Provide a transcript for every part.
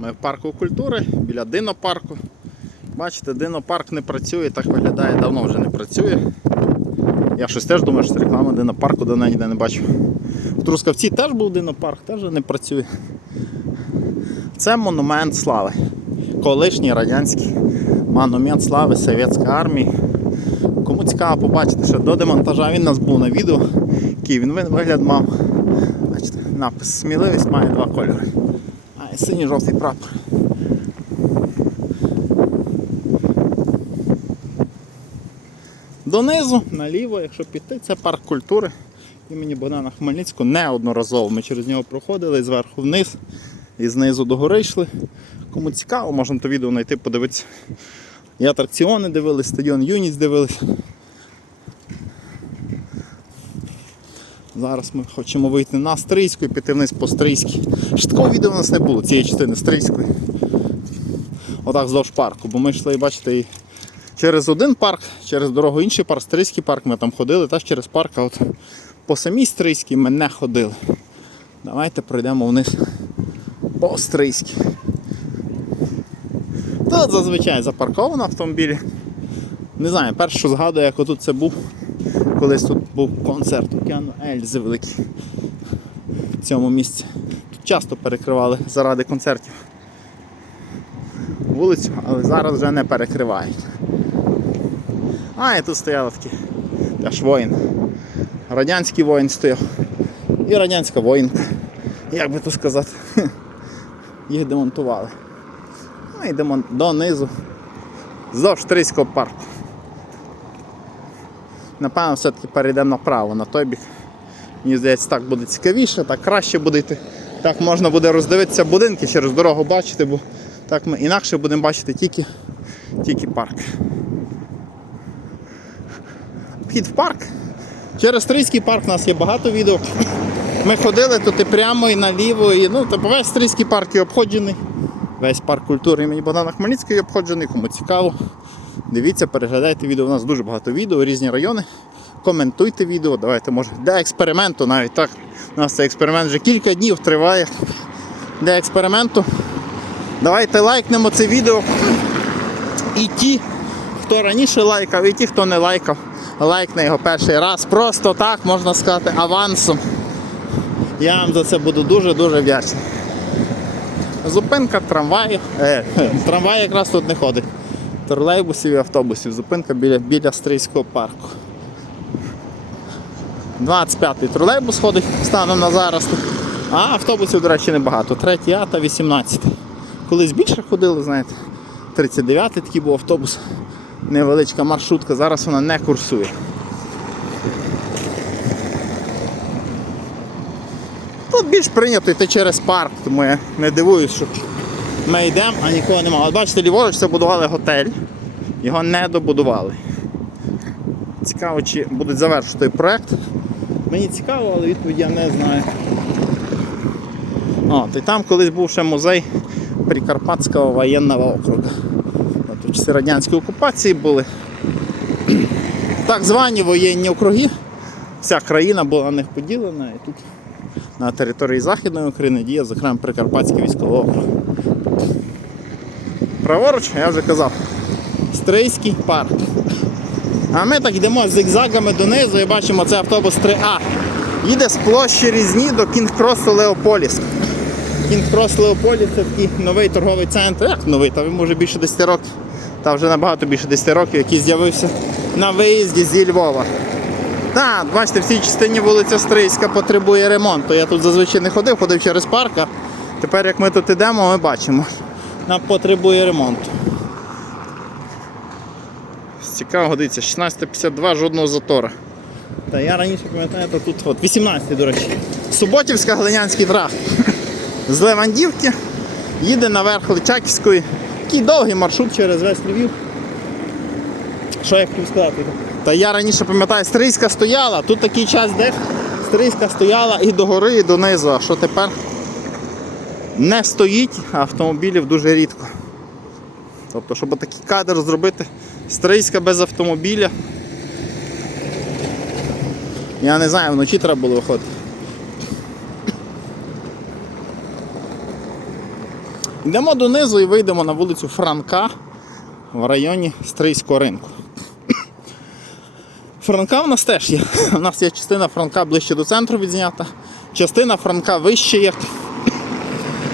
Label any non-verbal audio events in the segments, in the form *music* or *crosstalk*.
Ми в парку культури біля динопарку. Бачите, динопарк не працює, так виглядає, давно вже не працює. Я щось теж думаю, що це реклама динопарку давно ніде не бачив. В Трускавці теж був динопарк, теж не працює. Це монумент слави. Колишній радянський монумент слави Совєтської армії. Кому цікаво побачити, що до демонтажа він у нас був на відео, який він вигляд мав. Бачите, напис сміливість має два кольори. Синій жовтий прапор. Донизу, наліво, якщо піти, це парк культури імені Богдана Хмельницького. Неодноразово ми через нього проходили зверху вниз і знизу до гори йшли. Кому цікаво, можна то відео знайти, подивитися. І атракціони дивились, стадіон Юність дивились. Зараз ми хочемо вийти на Стрийську і піти вниз по Стрийській. Ще такого відео у нас не було, цієї частини Стрийської. Отак вздовж парку, бо ми йшли, бачите, і через один парк, через дорогу інший парк, Стрийський парк, ми там ходили, теж через парк, а от по самій Стрийській ми не ходили. Давайте пройдемо вниз по Стрийській. Тут зазвичай запарковано автомобілі. Не знаю, перше, що згадую, як отут це був. Колись тут був концерт Океану Ельзи великий в цьому місці. Тут часто перекривали заради концертів вулицю, але зараз вже не перекривають. А, і тут стояли такі теж воїн. Радянський воїн стояв. І радянська воїнка. Як би то сказати. *laughs* Їх демонтували. Ну, йдемо донизу. Здовж Трийського парку. Напевно, все-таки перейдемо направо на той бік. Мені здається, так буде цікавіше, так краще буде йти. Так можна буде роздивитися будинки через дорогу бачити, бо так ми інакше будемо бачити тільки, тільки парк. Вхід в парк. Через Стрийський парк у нас є багато відео. Ми ходили тут і прямо, і наліво, і ну, тобто весь Стрийський парк є обходжений. Весь парк культури імені Богдана Хмельницького є обходжений, кому цікаво. Дивіться, переглядайте відео. У нас дуже багато відео, різні райони. Коментуйте відео, давайте, може, для експерименту навіть так. У нас цей експеримент вже кілька днів триває. Для експерименту. Давайте лайкнемо це відео. І ті, хто раніше лайкав, і ті, хто не лайкав, лайкне його перший раз. Просто так, можна сказати, авансом. Я вам за це буду дуже-дуже вдячний. Зупинка трамваїв. Е, *laughs* трамвай якраз тут не ходить. Тролейбусів і автобусів. Зупинка біля, біля Стрийського парку. 25-й тролейбус ходить станом на зараз. А автобусів, до речі, небагато. 3 А та 18. Колись більше ходили, знаєте. 39-й такий був автобус. Невеличка маршрутка, зараз вона не курсує. Тут більш прийнято йти через парк, тому я не дивуюсь, що ми йдемо, а нікого немає. От бачите, ліворуч це будували готель, його не добудували. Цікаво, чи будуть завершити той проект. Мені цікаво, але відповіді я не знаю. От, і там колись був ще музей Прикарпатського воєнного округу. Тут часи радянської окупації були. *clears throat* Так звані воєнні округи. Вся країна була на них поділена і тут на території Західної України діє, зокрема, Прикарпатський військовий округ. Праворуч, я вже казав, Стрийський парк. А ми так йдемо зигзагами донизу і бачимо це автобус 3А. Їде з площі Різні до Кінг-Кросу Леополіс. Кінг-Крос Леополіс це такий новий торговий центр. Як новий? Та може більше 10 років. Та вже набагато більше 10 років, який з'явився на виїзді зі Львова. Так, бачите, в цій частині вулиця Стрийська потребує ремонту. Я тут зазвичай не ходив, ходив через парк. а Тепер як ми тут йдемо, ми бачимо. Вона потребує ремонту. Цікаво, дивіться, 16.52 жодного затора. Та я раніше пам'ятаю, то тут от, 18 до речі. Суботівська Глинянський тракт. З Левандівки їде наверх Личаківської. Такий довгий маршрут через весь Львів. Що я хотів сказати? Та я раніше пам'ятаю, Стрийська стояла, тут такий час де Стрийська стояла і до гори, і донизу. А що тепер не стоїть, автомобілів дуже рідко. Тобто, щоб такий кадр зробити, Стрийська без автомобіля. Я не знаю, вночі треба було виходити. Йдемо донизу і вийдемо на вулицю Франка в районі Стрийського ринку. Франка в нас теж є. У нас є частина Франка ближче до центру відзнята, частина Франка вище є.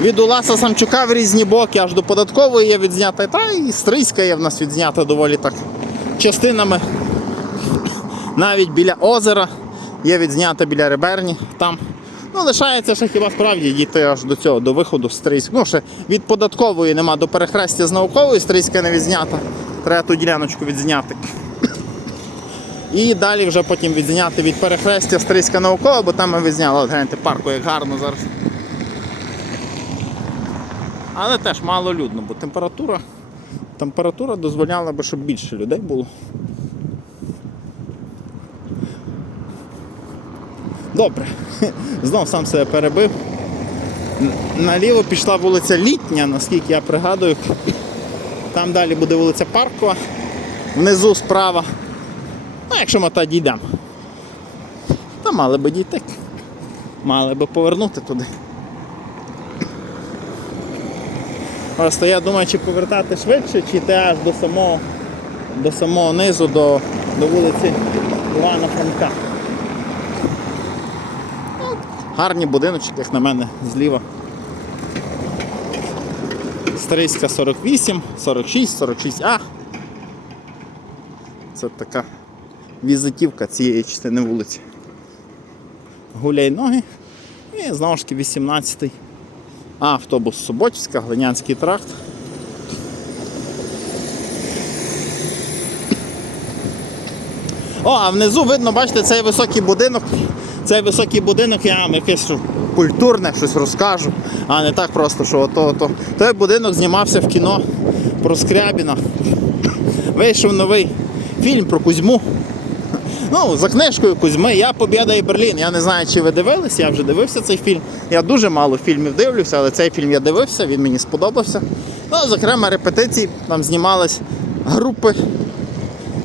Від Уласа Самчука в різні боки, аж до податкової є відзнята, та і Стрийська є в нас відзнята доволі так частинами. Навіть біля озера є відзнята біля Реберні. Там ну, лишається ще хіба справді дійти аж до цього, до виходу з. Ну, ще від податкової нема до перехрестя з наукової, Стрийська не відзнята. Треба ту діляночку відзняти. І далі вже потім відзняти від перехрестя Стрийська наукова, бо там ми відзняли. От гляньте, парку як гарно зараз. Але теж мало людно, бо температура, температура дозволяла би, щоб більше людей було. Добре, *laughs* знов сам себе перебив. Наліво пішла вулиця Літня, наскільки я пригадую. Там далі буде вулиця Паркова, внизу справа. Ну, якщо ми та дійдемо. Та мали би дійти. Мали би повернути туди. Просто я думаю, чи повертати швидше, чи йти аж до самого, до самого низу, до, до вулиці Івана Франка. Гарні будиночки, як на мене, зліва. Стрийська 48, 46, 46А. Це така візитівка цієї частини вулиці. Гуляй ноги. І знову ж таки 18-й. Автобус Суботівська, Глинянський тракт. О, а внизу видно, бачите, цей високий будинок. Цей високий будинок, я вам якесь культурне щось розкажу, а не так просто, що ото, ото. Той будинок знімався в кіно про Скрябіна. Вийшов новий фільм про Кузьму. Ну, за книжкою Кузьми, я Побєда і Берлін. Я не знаю, чи ви дивились, я вже дивився цей фільм. Я дуже мало фільмів дивлюся, але цей фільм я дивився, він мені сподобався. Ну, зокрема, репетиції там знімались групи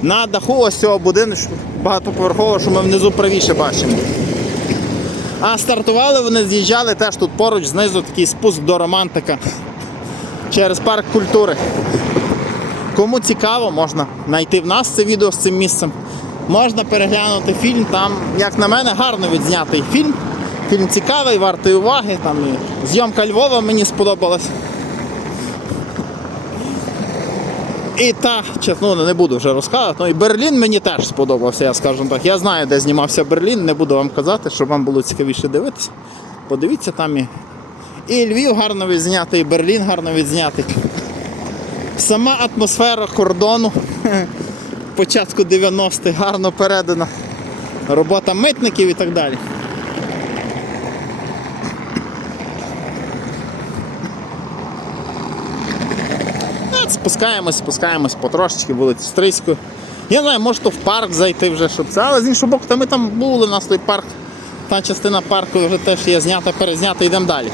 на даху ось цього будиночку багатоповерхового, що ми внизу правіше бачимо. А стартували вони, з'їжджали теж тут поруч, знизу такий спуск до романтика через парк культури. Кому цікаво, можна знайти в нас це відео з цим місцем. Можна переглянути фільм. Там, як на мене, гарно відзнятий фільм. Фільм цікавий, вартий уваги. Там і зйомка Львова мені сподобалась. І та, чесно, ну, не буду вже розказувати. Ну і Берлін мені теж сподобався, я скажу так. Я знаю, де знімався Берлін, не буду вам казати, щоб вам було цікавіше дивитися. Подивіться там і. І Львів гарно відзнятий, і Берлін гарно відзнятий. Сама атмосфера кордону *laughs* початку 90-х гарно передана. Робота митників і так далі. Спускаємось, спускаємось потрошечки вулицю Стрийську. Я не знаю, може то в парк зайти вже, щоб це, але з іншого боку, та ми там були, у нас той парк, та частина парку вже теж є знята, перезнята, йдемо далі.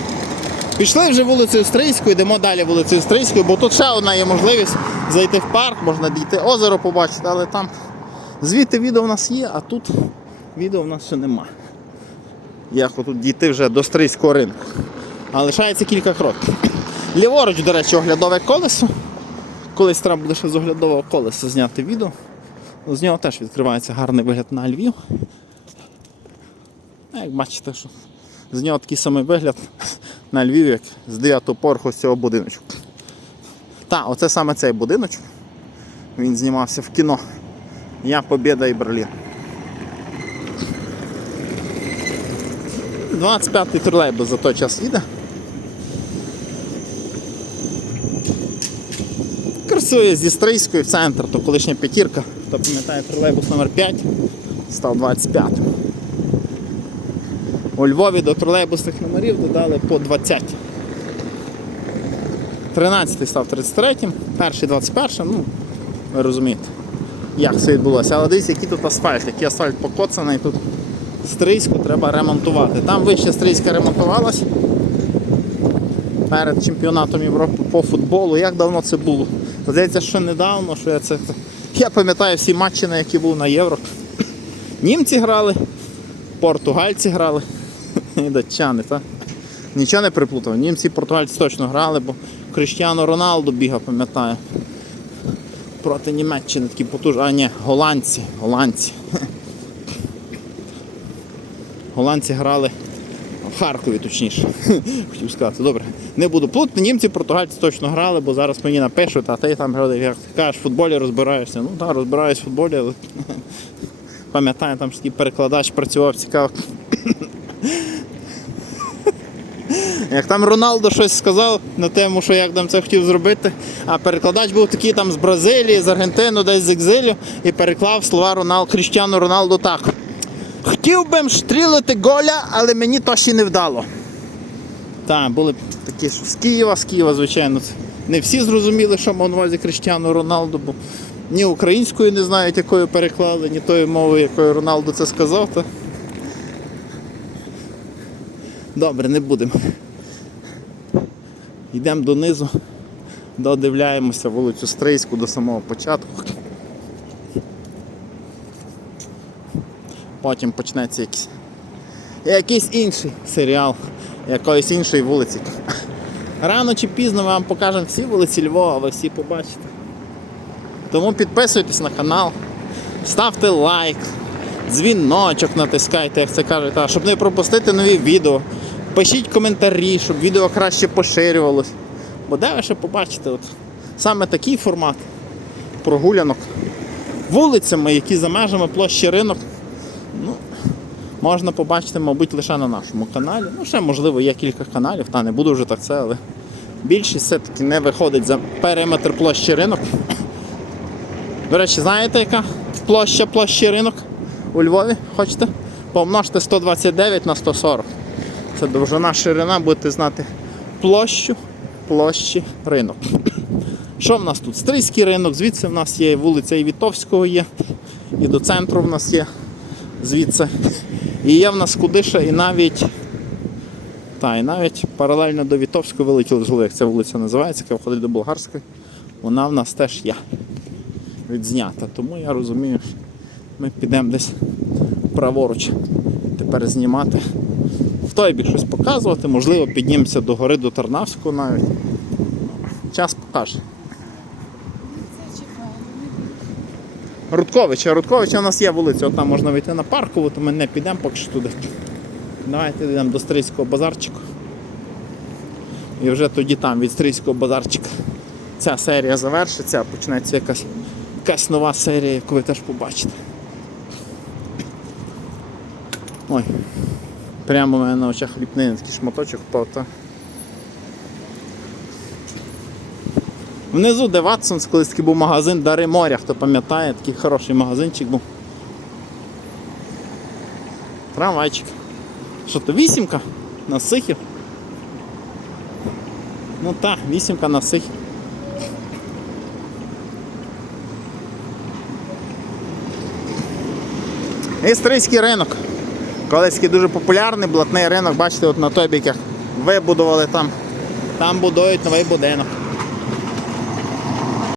Пішли вже вулицею Стрийською, йдемо далі вулицею Стрийською, бо тут ще одна є можливість зайти в парк, можна дійти озеро побачити, але там звідти відео в нас є, а тут відео в нас ще нема. Як отут дійти вже до Стрийського ринку. А лишається кілька кроків. Ліворуч, до речі, оглядове колесо. Колись треба буде ще з оглядового колеса зняти відео. З нього теж відкривається гарний вигляд на Львів. Як бачите, що з нього такий самий вигляд на Львів, як з 9-го поверху з цього будиночку. Так, оце саме цей будиночок. Він знімався в кіно. Я Побєда і Берлін. 25-й тролейбус за той час їде. Курсує зі Стрийської в центр, то колишня п'ятірка. Хто пам'ятає тролейбус номер 5 став 25. У Львові до тролейбусних номерів додали по 20. 13 став 33, перший 21, ну, ви розумієте, як це відбулося. Але дивіться, який тут асфальт, який асфальт покоцаний, тут Стрийську треба ремонтувати. Там вище Стрийська ремонтувалась перед чемпіонатом Європи по футболу. Як давно це було? Здається, що недавно, що я це. Я пам'ятаю всі матчі, на які був на Євро. Німці грали, португальці грали і *laughs* датчани, так? Нічого не приплутав. Німці португальці точно грали, бо Кріштіану Роналду бігав, пам'ятаю. Проти Німеччини такі потужні. А ні, голландці. Голландці. *laughs* Голландці грали в Харкові, точніше. *laughs* Хотів сказати. Добре. Не буду плутати. Німці, португальці точно грали, бо зараз мені напишуть, а ти там грали, як ти кажеш, в футболі розбираєшся. Ну так, розбираюсь в футболі, але пам'ятаю, там такий перекладач працював цікаво. Як там Роналдо щось сказав на тему, що як там це хотів зробити, а перекладач був такий там з Бразилії, з Аргентини, десь з екзилю, і переклав слова Ронал, Кріштіану Роналду так. Хотів би штрілити голя, але мені то ще не вдало. Так, були такі, що з Києва, з Києва, звичайно. Не всі зрозуміли, що мав на увазі Кріштіану Роналду, бо ні українською не знають, якою переклали, ні тою мовою, якою Роналду це сказав. То... Добре, не будемо. Йдемо донизу, додивляємося вулицю Стрийську до самого початку. Потім почнеться якийсь, якийсь інший серіал якоїсь іншої вулиці. Рано чи пізно ми вам покажемо всі вулиці Львова, ви всі побачите. Тому підписуйтесь на канал, ставте лайк, дзвіночок натискайте, як це кажуть, щоб не пропустити нові відео. Пишіть коментарі, щоб відео краще поширювалось. Бо де ви ще побачите от, саме такий формат прогулянок вулицями, які за межами площі ринок. Ну, можна побачити, мабуть, лише на нашому каналі. Ну, ще, можливо, є кілька каналів, та не буду вже так це, але більшість все-таки не виходить за периметр площі ринок. До речі, знаєте, яка площа площі ринок у Львові? Хочете? Помножте 129 на 140. Це довжина ширина, будете знати площу площі ринок. Що в нас тут? Стрийський ринок, звідси в нас є вулиця і Вітовського є, і до центру в нас є звідси. І є в нас Кудиша, і навіть. Та, і навіть паралельно до Вітовської вилетіли з як ця вулиця називається, яка входить до Болгарської. Вона в нас теж є відзнята. Тому я розумію, що ми підемо десь праворуч тепер знімати. Той бік щось показувати, можливо, піднімемося до гори до Тарнавського навіть. Час покаже. Рудковича. Рудковича у нас є вулиця, там можна вийти на паркову, то ми не підемо поки що туди. Давайте йдемо до Стрийського базарчику. І вже тоді там від Стрийського базарчика ця серія завершиться, а почнеться якась, якась нова серія, яку ви теж побачите. Ой, прямо у мене на очах ліпнини такий шматочок впав. Та. Внизу, де Ватсонс, колись такий був магазин Дари моря, хто пам'ятає, такий хороший магазинчик був. Трамвайчик. Що то вісімка на сихів? Ну так, вісімка на сихів. Істрийський ринок. Колись такий дуже популярний блатний ринок, бачите, от на той бік як вибудували там. Там будують новий будинок.